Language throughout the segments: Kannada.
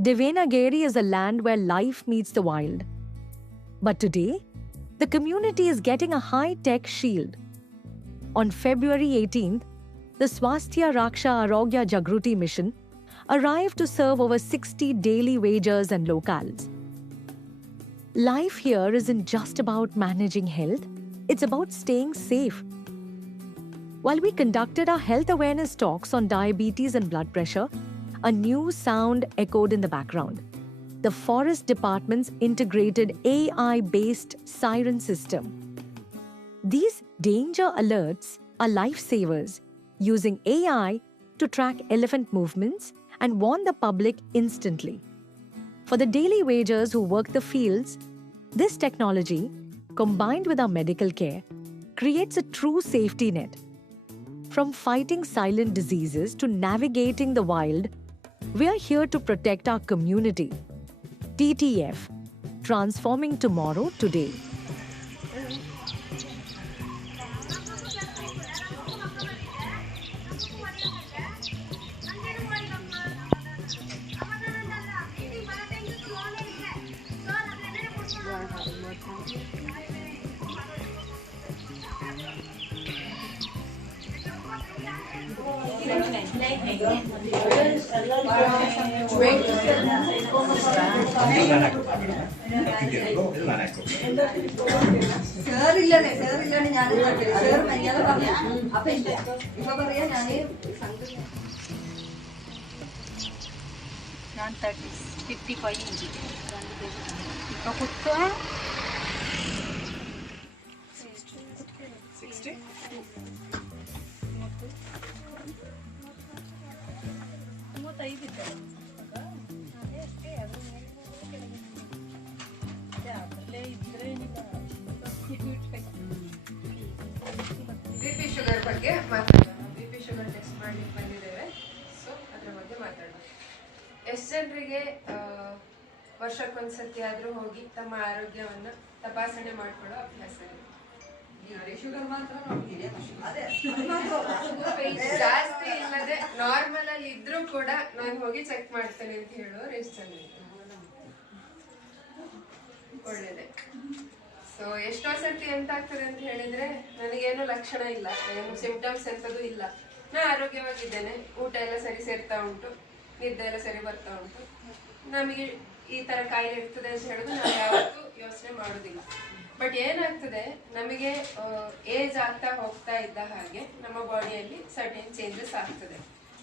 Devanagari is a land where life meets the wild. But today, the community is getting a high-tech shield. On February 18th, the Swasthya Raksha Arogya Jagruti mission arrived to serve over 60 daily wagers and locals. Life here isn't just about managing health, it's about staying safe. While we conducted our health awareness talks on diabetes and blood pressure, a new sound echoed in the background. The Forest Department's integrated AI-based siren system. These danger alerts are lifesavers, using AI to track elephant movements and warn the public instantly. For the daily wagers who work the fields, this technology, combined with our medical care, creates a true safety net. From fighting silent diseases to navigating the wild, we are here to protect our community. TTF, transforming tomorrow today. ನಾನು 55 ಇಂಚ್ ಇಪ್ಪ ಕುತ್ತು 60 35 ಇದೆ ಅದರಲ್ಲೇ ಇದ್ರೆ ಬಿಪಿ ಶುಗರ್ ಬಗ್ಗೆ ಮಾತಾಡೋಣ. ಬಿಪಿ ಶುಗರ್ ಟೆಸ್ಟ್ ಮಾಡಿ ಬಂದಿದ್ದೇವೆ, ಸೊ ಅದ್ರ ಬಗ್ಗೆ ಮಾತಾಡೋಣ. ಎಷ್ಟು ಜನರಿಗೆ ವರ್ಷಕ್ಕೊಂದ್ಸತಿ ಆದ್ರೂ ಹೋಗಿ ತಮ್ಮ ಆರೋಗ್ಯವನ್ನ ತಪಾಸಣೆ ಮಾಡ್ಕೊಳ್ಳೋ ಅಭ್ಯಾಸ ಇದೆ? ಜಾಸ್ತಿ ಇಲ್ಲದೆ ನಾರ್ಮಲ್ ಅಲ್ಲಿ ಇದ್ರೂ ಕೂಡ ನಾನು ಹೋಗಿ ಚೆಕ್ ಮಾಡ್ತೇನೆ ಅಂತ ಹೇಳೋರು ಎಷ್ಟು ಜನ ಇದ್ದಾರೆ? ಒಳ್ಳೇದೆ. ಸೊ ಎಷ್ಟೋ ಸರ್ತಿ ಎಂತ ಆಗ್ತದೆ ಅಂತ ಹೇಳಿದ್ರೆ, ನನಗೇನು ಲಕ್ಷಣ ಇಲ್ಲ, ಏನು ಸಿಂಪ್ಟಮ್ಸ್ ಎಂತದೂ ಇಲ್ಲ, ನಾ ಆರೋಗ್ಯವಾಗಿದ್ದೇನೆ, ಊಟ ಎಲ್ಲ ಸರಿ ಸೇರ್ತಾ ಉಂಟು, ನಿದ್ದೆ ಎಲ್ಲ ಸರಿ ಬರ್ತಾ ಉಂಟು, ನಮಗೆ ಈ ತರ ಕಾಯಿಲೆ ಇರ್ತದೆ ಅಂತ ಹೇಳುದು ನಾವು ಯಾವತ್ತೂ ಯೋಚನೆ ಮಾಡುದಿಲ್ಲ. ಬಟ್ ಏನಾಗ್ತದೆ, ನಮಗೆ ಏಜ್ ಆಗ್ತಾ ಹೋಗ್ತಾ ಇದ್ದ ಹಾಗೆ ನಮ್ಮ ಬಾಡಿಯಲ್ಲಿ ಸರ್ಟೆನ್ ಚೇಂಜಸ್ ಆಗ್ತದೆ.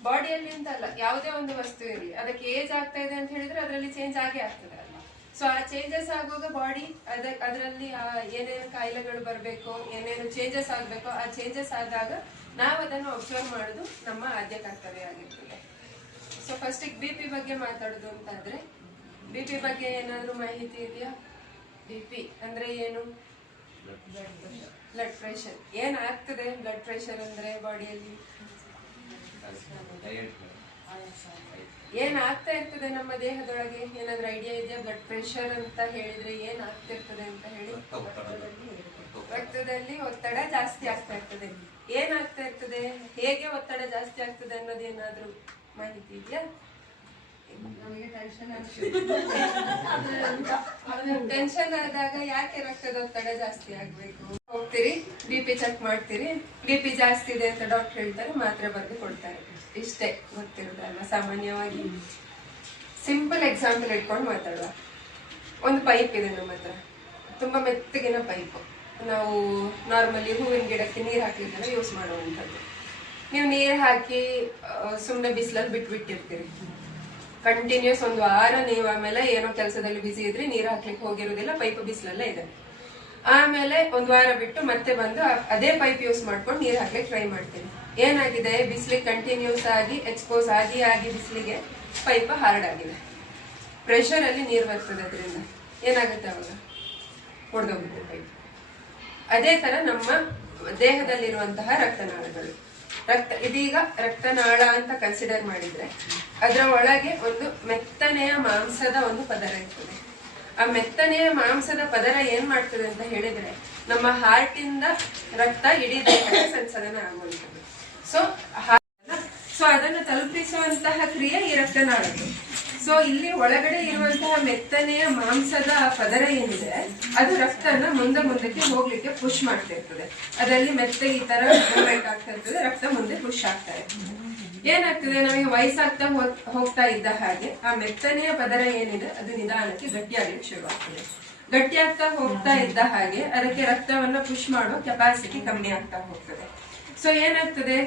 ಬಾಡಿಯಲ್ಲಿ ಅಂತಲ್ಲ, ಯಾವುದೇ ಒಂದು ವಸ್ತು ಇರಲಿ, ಅದಕ್ಕೆ ಏಜ್ ಆಗ್ತಾ ಇದೆ ಅಂತ ಹೇಳಿದ್ರೆ ಅದರಲ್ಲಿ ಚೇಂಜ್ ಆಗೇ ಆಗ್ತದೆ ಅಲ್ವಾ? ಸೊ ಆ ಚೇಂಜಸ್ ಆಗುವಾಗ ಬಾಡಿ ಅದರಲ್ಲಿ ಏನೇನು ಕಾಯಿಲೆಗಳು ಬರಬೇಕು, ಏನೇನು ಚೇಂಜಸ್ ಆಗ್ಬೇಕು, ಆ ಚೇಂಜಸ್ ಆದಾಗ ನಾವು ಅದನ್ನು ಅಬ್ಸರ್ವ್ ಮಾಡೋದು ನಮ್ಮ ಆದ್ಯ ಕರ್ತವ್ಯ ಆಗಿರ್ತದೆ. ಸೊ ಫಸ್ಟ್ ಬಿಪಿ ಬಗ್ಗೆ ಮಾತಾಡೋದು ಅಂತಾದ್ರೆ, ಬಿಪಿ ಬಗ್ಗೆ ಏನಾದ್ರು ಮಾಹಿತಿ ಇದೆಯಾ? ಬಿಪಿ ಅಂದ್ರೆ ಏನು? Blood pressure. ಏನಾಗ್ತದೆ ಬ್ಲಡ್ ಪ್ರೆಷರ್ ಅಂದ್ರೆ ಬಾಡಿಯಲ್ಲಿ? ಏನಾಗ್ತಾ ಇರ್ತದೆ ನಮ್ಮ ದೇಹದೊಳಗೆ? ಏನಾದ್ರೂ ಐಡಿಯಾ ಇದೆಯಾ? ಬ್ಲಡ್ ಪ್ರೆಷರ್ ಅಂತ ಹೇಳಿದ್ರೆ ಏನಾಗ್ತಿರ್ತದೆ ಅಂತ ಹೇಳಿ? ರಕ್ತದಲ್ಲಿ ಒತ್ತಡ ಜಾಸ್ತಿ ಆಗ್ತಾ ಇರ್ತದೆ. ಏನಾಗ್ತಾ ಇರ್ತದೆ, ಹೇಗೆ ಒತ್ತಡ ಜಾಸ್ತಿ ಆಗ್ತದೆ ಅನ್ನೋದೇನಾದ್ರೂ ಮಾಹಿತಿ ಇದೆಯಾ? ಟೆನ್ಷನ್ ಆದಾಗ ಯಾಕೆ ರಕ್ತದ ಒತ್ತಡ ಜಾಸ್ತಿ ಆಗ್ಬೇಕು? ಹೋಗ್ತೀರಿ, ಬಿಪಿ ಚೆಕ್ ಮಾಡ್ತೀರಿ, ಬಿಪಿ ಜಾಸ್ತಿ ಇದೆ ಅಂತ ಡಾಕ್ಟರ್ ಹೇಳ್ತಾರೆ, ಮಾತ್ರೆ ಬರೆದು ಕೊಡ್ತಾರೆ. ಇಷ್ಟೇ ಗೊತ್ತಿರೋದಲ್ಲ ಸಾಮಾನ್ಯವಾಗಿ. ಸಿಂಪಲ್ ಎಕ್ಸಾಂಪಲ್ ಇಟ್ಕೊಂಡು ಮಾತಾಡುವ. ಒಂದು ಪೈಪ್ ಇದೆ ನಮ್ಮ ಹತ್ರ, ತುಂಬಾ ಮೆತ್ತಗಿನ ಪೈಪ್. ನಾವು ನಾರ್ಮಲಿ ಹೂವಿನ ಗಿಡಕ್ಕೆ ನೀರು ಹಾಕ್ಲಿಕ್ಕೆಲ್ಲ ಯೂಸ್ ಮಾಡುವಂಥದ್ದು. ನೀವು ನೀರು ಹಾಕಿ ಸುಮ್ಮನೆ ಬಿಸಿಲಲ್ಲಿ ಬಿಟ್ಬಿಟ್ಟಿರ್ತೀರಿ, ಕಂಟಿನ್ಯೂಸ್ ಒಂದು ವಾರ. ನೀವು ಆಮೇಲೆ ಏನೋ ಕೆಲಸದಲ್ಲಿ ಬಿಸಿ ಇದ್ರಿ, ನೀರು ಹಾಕ್ಲಿಕ್ಕೆ ಹೋಗಿರೋದಿಲ್ಲ, ಪೈಪ್ ಬಿಸಿಲಲ್ಲೇ ಇದೆ. ಆಮೇಲೆ ಒಂದ್ ವಾರ ಬಿಟ್ಟು ಮತ್ತೆ ಬಂದು ಅದೇ ಪೈಪ್ ಯೂಸ್ ಮಾಡ್ಕೊಂಡು ನೀರು ಹಾಕ್ಲಿಕ್ಕೆ ಟ್ರೈ ಮಾಡ್ತೀನಿ. ಏನಾಗಿದೆ, ಬಿಸಿಲಿಗೆ ಕಂಟಿನ್ಯೂಸ್ ಆಗಿ ಎಕ್ಸ್ಪೋಸ್ ಆಗಿ ಬಿಸಿಲಿಗೆ ಪೈಪ್ ಹಾರ್ಡ್ ಆಗಿದೆ. ಪ್ರೆಷರ್ ಅಲ್ಲಿ ನೀರು ಬರ್ತದೆ, ಅದರಿಂದ ಏನಾಗುತ್ತೆ ಅವಾಗ? ಹೊಡೆದೋಗುತ್ತೆ ಪೈಪ್. ಅದೇ ತರ ನಮ್ಮ ದೇಹದಲ್ಲಿರುವಂತಹ ರಕ್ತನಾಳಗಳು, ಇದೀಗ ರಕ್ತನಾಳ ಅಂತ ಕನ್ಸಿಡರ್ ಮಾಡಿದ್ರೆ ಅದರ ಒಳಗೆ ಒಂದು ಮೆತ್ತನೆಯ ಮಾಂಸದ ಒಂದು ಪದರ ಇರ್ತದೆ. ಆ ಮೆತ್ತನೆಯ ಮಾಂಸದ ಪದರ ಏನ್ ಮಾಡ್ತದೆ ಅಂತ ಹೇಳಿದ್ರೆ, ನಮ್ಮ ಹಾರ್ಟ್ ಇಂದ ರಕ್ತ ಇಡೀ ದೇಹಕ್ಕೆ ಸಂಚಲನ ಆಗುವಂಥದ್ದು. ಸೊ ಅದನ್ನು ತಲುಪಿಸುವಂತಹ ಕ್ರಿಯೆ ಈ ರಕ್ತನಾಳದ್ದು. ಸೊ ಇಲ್ಲಿ ಒಳಗಡೆ ಇರುವಂತಹ ಮೆತ್ತನೆಯ ಮಾಂಸದ ಪದರ ಏನಿದೆ ಅದು ರಕ್ತನ ಮುಂದಕ್ಕೆ ಹೋಗ್ಲಿಕ್ಕೆ ಪುಷ್ ಮಾಡ್ತಾ ಇರ್ತದೆ. ಅದರಲ್ಲಿ ಮೆತ್ತಗೆ ಈ ತರ ಮೂವ್ಮೆಂಟ್ ಆಗ್ತಾ ಇರ್ತದೆ, ರಕ್ತ ಮುಂದೆ ಪುಷ್ ಆಗ್ತಾ ಇರ್ತದೆ. ಏನಾಗ್ತದೆ, ನಮಗೆ ವಯಸ್ಸಾಗ್ತಾ ಹೋಗ್ತಾ ಇದ್ದ ಹಾಗೆ ಆ ಮೆತ್ತನೆಯ ಪದರ ಏನಿದೆ ಅದು ನಿಧಾನಕ್ಕೆ ಗಟ್ಟಿಯಾಗ್ಲಿಕ್ಕೆ ಶುರು ಆಗ್ತದೆ. ಗಟ್ಟಿ ಆಗ್ತಾ ಹೋಗ್ತಾ ಇದ್ದ ಹಾಗೆ ಅದಕ್ಕೆ ರಕ್ತವನ್ನ ಪುಷ್ ಮಾಡೋ ಕೆಪಾಸಿಟಿ ಕಮ್ಮಿ ಆಗ್ತಾ ಹೋಗ್ತದೆ. ಸೊ ಏನಾಗ್ತದೆ,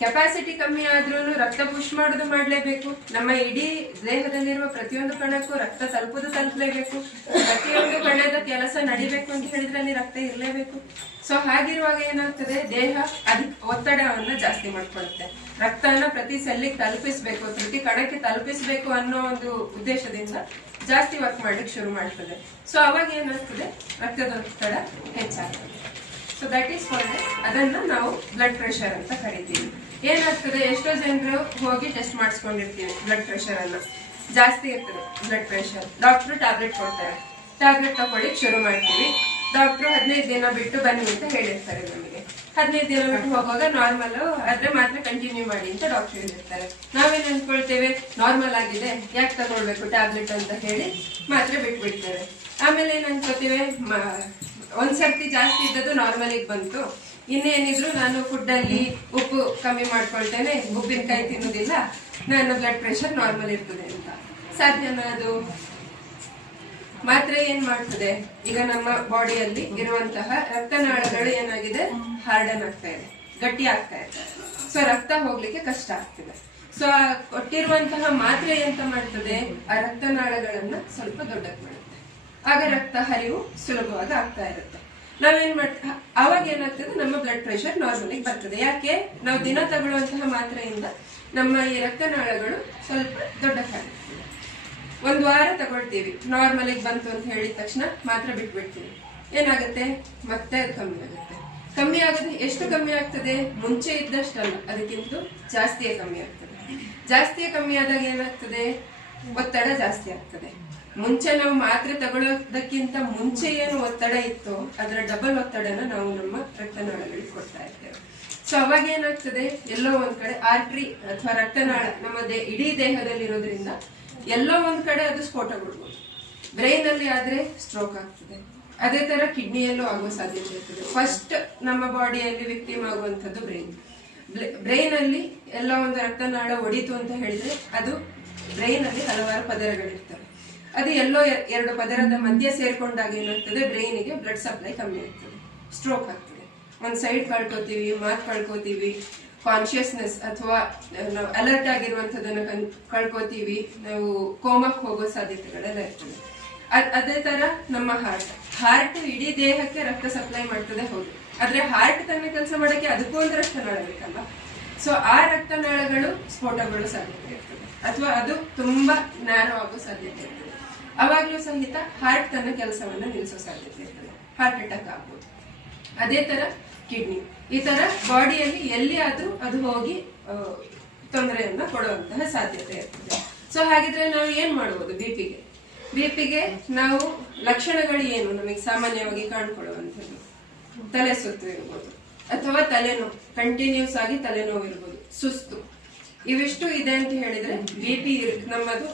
ಕೆಪಾಸಿಟಿ ಕಮ್ಮಿ ಆದ್ರೂ ರಕ್ತ ಪುಷ್ ಮಾಡೋದು ಮಾಡ್ಲೇಬೇಕು. ನಮ್ಮ ಇಡೀ ದೇಹದಲ್ಲಿರುವ ಪ್ರತಿಯೊಂದು ಕಣಕ್ಕೂ ರಕ್ತ ತಲುಪಲೇಬೇಕು. ಪ್ರತಿಯೊಂದು ಕಣದ ಕೆಲಸ ನಡಿಬೇಕು ಅಂತ ಹೇಳಿದ್ರೆ ಅಲ್ಲಿ ರಕ್ತ ಇರಲೇಬೇಕು. ಸೊ ಹಾಗಿರುವಾಗ ಏನಾಗ್ತದೆ, ದೇಹ ಒತ್ತಡವನ್ನ ಜಾಸ್ತಿ ಮಾಡ್ಕೊಳುತ್ತೆ. ರಕ್ತನ ಪ್ರತಿ ಸೆಲ್ಲಿಗೆ ತಲುಪಿಸ್ಬೇಕು, ಪ್ರತಿ ಕಣಕ್ಕೆ ತಲುಪಿಸ್ಬೇಕು ಅನ್ನೋ ಒಂದು ಉದ್ದೇಶದಿಂದ ಜಾಸ್ತಿ ವರ್ಕ್ ಮಾಡ್ಲಿಕ್ಕೆ ಶುರು ಮಾಡ್ತದೆ. ಸೊ ಅವಾಗ ಏನಾಗ್ತದೆ, ರಕ್ತದ ಒತ್ತಡ ಹೆಚ್ಚಾಗ್ತದೆ. ಸೊ ದಟ್ ಈಸ್ ಕಾಲ್ಡ್, ಅದನ್ನ ನಾವು ಬ್ಲಡ್ ಪ್ರೆಷರ್ ಅಂತ ಕರಿತೀವಿ. ಏನಾಗ್ತದೆ, ಎಷ್ಟೋ ಜನರು ಹೋಗಿ ಟೆಸ್ಟ್ ಮಾಡಿಸ್ಕೊಂಡಿರ್ತೀವಿ, ಬ್ಲಡ್ ಪ್ರೆಷರ್ ಅನ್ನ ಜಾಸ್ತಿ ಇರ್ತದೆ ಬ್ಲಡ್ ಪ್ರೆಷರ್. ಡಾಕ್ಟರ್ ಟ್ಯಾಬ್ಲೆಟ್ ಕೊಡ್ತಾರೆ, ಟ್ಯಾಬ್ಲೆಟ್ ತಗೊಳ್ಳಿಕ್ ಶುರು ಮಾಡ್ತೀವಿ. ಡಾಕ್ಟರ್ 15 ದಿನ ಬಿಟ್ಟು ಬನ್ನಿ ಅಂತ ಹೇಳಿರ್ತಾರೆ ನಮಗೆ. 15 ದಿನ ಬಿಟ್ಟು ಹೋಗುವಾಗ ನಾರ್ಮಲ್ ಆದ್ರೆ ಮಾತ್ರ ಕಂಟಿನ್ಯೂ ಮಾಡಿ ಅಂತ ಡಾಕ್ಟರ್ ಹೇಳಿರ್ತಾರೆ. ನಾವೇನ್ ಅನ್ಕೊಳ್ತೇವೆ, ನಾರ್ಮಲ್ ಆಗಿದೆ ಯಾಕೆ ತಗೊಳ್ಬೇಕು ಟ್ಯಾಬ್ಲೆಟ್ ಅಂತ ಹೇಳಿ ಮಾತ್ರ ಬಿಟ್ಬಿಡ್ತೇವೆ. ಆಮೇಲೆ ಏನ್ ಅನ್ಕೋತೀವಿ, ಒಂದ್ಸರ್ತಿ ಜಾಸ್ತಿ ಇದ್ದದ್ದು ನಾರ್ಮಲಿಗೆ ಬಂತು, ಇನ್ನೇನಿದ್ರು ನಾನು ಫುಡ್ ಅಲ್ಲಿ ಉಪ್ಪು ಕಮ್ಮಿ ಮಾಡ್ಕೊಳ್ತೇನೆ, ಉಪ್ಪಿನಕಾಯಿ ತಿನ್ನೋದಿಲ್ಲ, ನನ್ನ ಬ್ಲಡ್ ಪ್ರೆಷರ್ ನಾರ್ಮಲ್ ಇರ್ತದೆ ಅಂತ. ಸಾಧ್ಯನಾ ಅದು? ಮಾತ್ರೆ ಏನ್ ಮಾಡ್ತದೆ, ಈಗ ನಮ್ಮ ಬಾಡಿಯಲ್ಲಿ ಇರುವಂತಹ ರಕ್ತನಾಳಗಳು ಏನಾಗಿದೆ, ಹಾರ್ಡನ್ ಆಗ್ತಾ ಇದೆ, ಗಟ್ಟಿ ಆಗ್ತಾ ಇದೆ. ಸೊ ರಕ್ತ ಹೋಗ್ಲಿಕ್ಕೆ ಕಷ್ಟ ಆಗ್ತದೆ. ಸೊ ಕೊಟ್ಟಿರುವಂತಹ ಮಾತ್ರೆ ಎಂತ ಮಾಡ್ತದೆ, ಆ ರಕ್ತನಾಳಗಳನ್ನ ಸ್ವಲ್ಪ ದೊಡ್ಡಕ್ಕೆ ಮಾಡುತ್ತೆ. ಆಗ ರಕ್ತ ಹರಿವು ಸುಲಭವಾಗಿ ಆಗ್ತಾ ಇರುತ್ತೆ. ನಾವೇನ್ ಮಾಡ್ತೀವಿ, ಅವಾಗ ಏನಾಗ್ತದೆ, ನಮ್ಮ ಬ್ಲಡ್ ಪ್ರೆಷರ್ ನಾರ್ಮಲಿಗೆ ಬರ್ತದೆ. ಯಾಕೆ, ನಾವು ದಿನ ತಗೊಳ್ಳುವಂತಹ ಮಾತ್ರೆಯಿಂದ ನಮ್ಮ ಈ ರಕ್ತನಾಳಗಳು ಸ್ವಲ್ಪ ದೊಡ್ಡಕ್ಕಾಗುತ್ತೆ. 1 ವಾರ ತಗೊಳ್ತೀವಿ, ನಾರ್ಮಲಿಗೆ ಬಂತು ಅಂತ ಹೇಳಿದ ತಕ್ಷಣ ಮಾತ್ರ ಬಿಟ್ಬಿಡ್ತೀವಿ. ಏನಾಗುತ್ತೆ, ಮತ್ತೆ ಅದು ಕಮ್ಮಿ ಆಗುತ್ತೆ. ಕಮ್ಮಿ ಆಗೋದು ಎಷ್ಟು ಕಮ್ಮಿ ಆಗ್ತದೆ, ಮುಂಚೆ ಇದ್ದಷ್ಟಲ್ಲ, ಅದಕ್ಕಿಂತ ಜಾಸ್ತಿಯೇ ಕಮ್ಮಿ ಆಗ್ತದೆ. ಜಾಸ್ತಿಯೇ ಕಮ್ಮಿ ಆದಾಗ ಏನಾಗ್ತದೆ, ಒತ್ತಡ ಜಾಸ್ತಿ ಆಗ್ತದೆ. ಮುಂಚೆ ನಾವು ಮಾತ್ರೆ ತಗೊಳ್ಳೋದಕ್ಕಿಂತ ಮುಂಚೆ ಏನು ಒತ್ತಡ ಇತ್ತು ಅದರ ಡಬಲ್ ಒತ್ತಡನ ನಾವು ನಮ್ಮ ರಕ್ತನಾಳಗಳಿಗೆ ಕೊಡ್ತಾ ಇರ್ತೇವೆ. ಸೊ ಅವಾಗ ಏನಾಗ್ತದೆ, ಎಲ್ಲೋ ಒಂದ್ ಕಡೆ ಆರ್ಟ್ರಿ ಅಥವಾ ರಕ್ತನಾಳ ನಮ್ಮ ಇಡೀ ದೇಹದಲ್ಲಿರೋದ್ರಿಂದ ಎಲ್ಲೋ ಒಂದ್ ಕಡೆ ಅದು ಸ್ಫೋಟಗೊಳ್ಬಹುದು. ಬ್ರೈನ್ ಅಲ್ಲಿ ಆದ್ರೆ ಸ್ಟ್ರೋಕ್ ಆಗ್ತದೆ. ಅದೇ ತರ ಕಿಡ್ನಿಯಲ್ಲೂ ಆಗುವ ಸಾಧ್ಯತೆ ಇರ್ತದೆ. ಫಸ್ಟ್ ನಮ್ಮ ಬಾಡಿಯಲ್ಲಿ ವಿಕ್ಟಿಮ್ ಆಗುವಂತದ್ದು ಬ್ರೈನ್. ಬ್ರೈನ್ ಅಲ್ಲಿ ಎಲ್ಲೋ ಒಂದು ರಕ್ತನಾಳ ಒಡಿತು ಅಂತ ಹೇಳಿದ್ರೆ ಅದು ಬ್ರೈನ್ ಅಲ್ಲಿ ಹಲವಾರು ಪದರಗಳಿರ್ತವೆ. ಅದು ಎಲ್ಲೋ 2 ಪದರದ ಮಧ್ಯೆ ಸೇರ್ಕೊಂಡಾಗ ಏನಾಗ್ತದೆ, ಬ್ರೈನಿಗೆ ಬ್ಲಡ್ ಸಪ್ಲೈ ಕಮ್ಮಿ ಆಗ್ತದೆ, ಸ್ಟ್ರೋಕ್ ಆಗ್ತದೆ. ಒಂದ್ ಸೈಡ್ ಕಳ್ಕೊತೀವಿ, ಮಾತ್ ಕಳ್ಕೊತೀವಿ, ಕಾನ್ಶಿಯಸ್ನೆಸ್ ಅಥವಾ ನಾವು ಅಲರ್ಟ್ ಆಗಿರುವಂತದನ್ನ ಕಳ್ಕೊತೀವಿ, ನಾವು ಕೋಮಕ್ ಹೋಗೋ ಸಾಧ್ಯತೆಗಳೆಲ್ಲ ಇರ್ತದೆ. ಅದೇ ತರ ನಮ್ಮ ಹಾರ್ಟ್ ಇಡೀ ದೇಹಕ್ಕೆ ರಕ್ತ ಸಪ್ಲೈ ಮಾಡ್ತದೆ, ಹೌದು. ಆದ್ರೆ ಹಾರ್ಟ್ ತನ್ನ ಕೆಲಸ ಮಾಡಕ್ಕೆ ಅದಕ್ಕೂ ಒಂದು ರಕ್ತನಾಳ ಬೇಕಲ್ಲ. ಸೊ ಆ ರಕ್ತನಾಳಗಳು ಸ್ಫೋಟಗೊಳ್ಳೋ ಸಾಧ್ಯತೆ ಇರ್ತದೆ, ಅಥವಾ ಅದು ತುಂಬಾ ನ್ಯಾರೋ ಆಗೋ ಸಾಧ್ಯತೆ ಇರ್ತದೆ. ಅವಾಗ್ಲೂ ಸಹಿತ ಹಾರ್ಟ್ ತನ್ನ ಕೆಲಸವನ್ನ ನಿಲ್ಲಿಸೋ ಸಾಧ್ಯತೆ ಇರ್ತದೆ, ಹಾರ್ಟ್ ಅಟ್ಯಾಕ್ ಆಗ್ಬೋದು. ಅದೇ ತರ ಕಿಡ್ನಿ, ಈ ತರ ಬಾಡಿಯಲ್ಲಿ ಎಲ್ಲಿ ಆದ್ರೂ ಅದು ಹೋಗಿ ತೊಂದರೆಯನ್ನ ಕೊಡುವಂತಹ ಸಾಧ್ಯತೆ ಇರ್ತದೆ. ಸೊ ಹಾಗಿದ್ರೆ ನಾವು ಏನ್ ಮಾಡಬಹುದು, ಬಿಪಿಗೆ ನಾವು ಲಕ್ಷಣಗಳು ಏನು ನಮಗೆ ಸಾಮಾನ್ಯವಾಗಿ ಕಾಣ್ಕೊಳ್ಳುವಂಥದ್ದು, ತಲೆ ಸುತ್ತು ಇರ್ಬೋದು, ಅಥವಾ ತಲೆನೋವು, ಕಂಟಿನ್ಯೂಸ್ ಆಗಿ ತಲೆನೋವು ಇರ್ಬೋದು, ಸುಸ್ತು, ಇವಿಷ್ಟು ಇದೆ ಅಂತ ಹೇಳಿದ್ರೆ ಬಿಪಿ ನಮ್ಮದು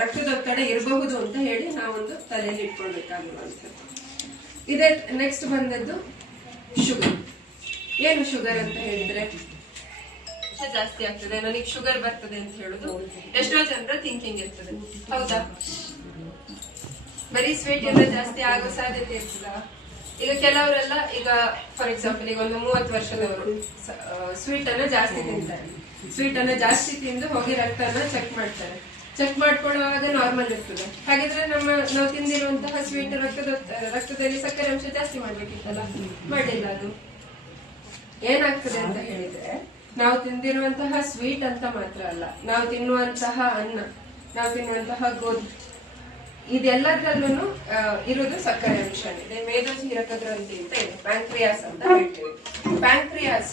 ರಕ್ತದೊತ್ತಡ ಇರಬಹುದು ಅಂತ ಹೇಳಿ ನಾವೊಂದು ತಲೆಯಲ್ಲಿ ಇಟ್ಕೊಳ್ಬೇಕಾಗಿರುವಂಥದ್ದು. ಇದೇ ನೆಕ್ಸ್ಟ್ ಬಂದದ್ದು ಶುಗರ್. ಏನು ಶುಗರ್ ಅಂತ ಹೇಳಿದ್ರೆ, ಜಾಸ್ತಿ ಆಗ್ತದೆ, ನನಗೆ ಶುಗರ್ ಬರ್ತದೆ ಅಂತ ಹೇಳುದು ಎಷ್ಟೋ ಜನರ ಥಿಂಕಿಂಗ್ ಇರ್ತದೆ, ಹೌದಾ? ಬರೀ ಸ್ವೀಟ್ ಎಲ್ಲ ಜಾಸ್ತಿ ಆಗೋ ಸಾಧ್ಯತೆ ಇರ್ತದ. ಈಗ ಕೆಲವರೆಲ್ಲ, ಈಗ ಫಾರ್ ಎಕ್ಸಾಂಪಲ್ ಈಗ ಒಂದು 30 ವರ್ಷದವರು ಸ್ವೀಟ್ ಅನ್ನ ಜಾಸ್ತಿ ತಿಂತಾರೆ. ಸ್ವೀಟ್ ಅನ್ನ ಜಾಸ್ತಿ ತಿಂದು ಹೋಗಿ ರಕ್ತನ ಚೆಕ್ ಮಾಡ್ತಾರೆ. ಚೆಕ್ ಮಾಡ್ಕೊಳ್ಳುವಾಗ ನಾರ್ಮಲ್ ಇರ್ತದೆ. ಹಾಗಿದ್ರೆ ನಾವು ತಿಂದಿರುವಂತಹ ಸ್ವೀಟ್ ರಕ್ತದಲ್ಲಿ ಸಕ್ಕರೆ ಅಂಶ ಜಾಸ್ತಿ ಮಾಡ್ಬೇಕಿತ್ತಲ್ಲ, ಮಾಡಿಲ್ಲ. ಅದು ಏನಾಗ್ತದೆ ಅಂತ ಹೇಳಿದ್ರೆ, ನಾವು ತಿಂದಿರುವಂತಹ ಸ್ವೀಟ್ ಅಂತ ಮಾತ್ರ ಅಲ್ಲ, ನಾವು ತಿನ್ನುವಂತಹ ಅನ್ನ, ನಾವು ತಿನ್ನುವಂತಹ ಗೋಧಿ, ಇದೆಲ್ಲದ್ರಲ್ಲೂ ಇರುವುದು ಸಕ್ಕರೆ ಅಂಶನಿದೆ. ಮೇದೋಜೀರಕ ಗ್ರಂಥಿ ಅಂತ ಇದೆ, ಪ್ಯಾಂಕ್ರಿಯಾಸ್ ಅಂತ ಹೇಳ್ತೀವಿ. ಪ್ಯಾಂಕ್ರಿಯಾಸ್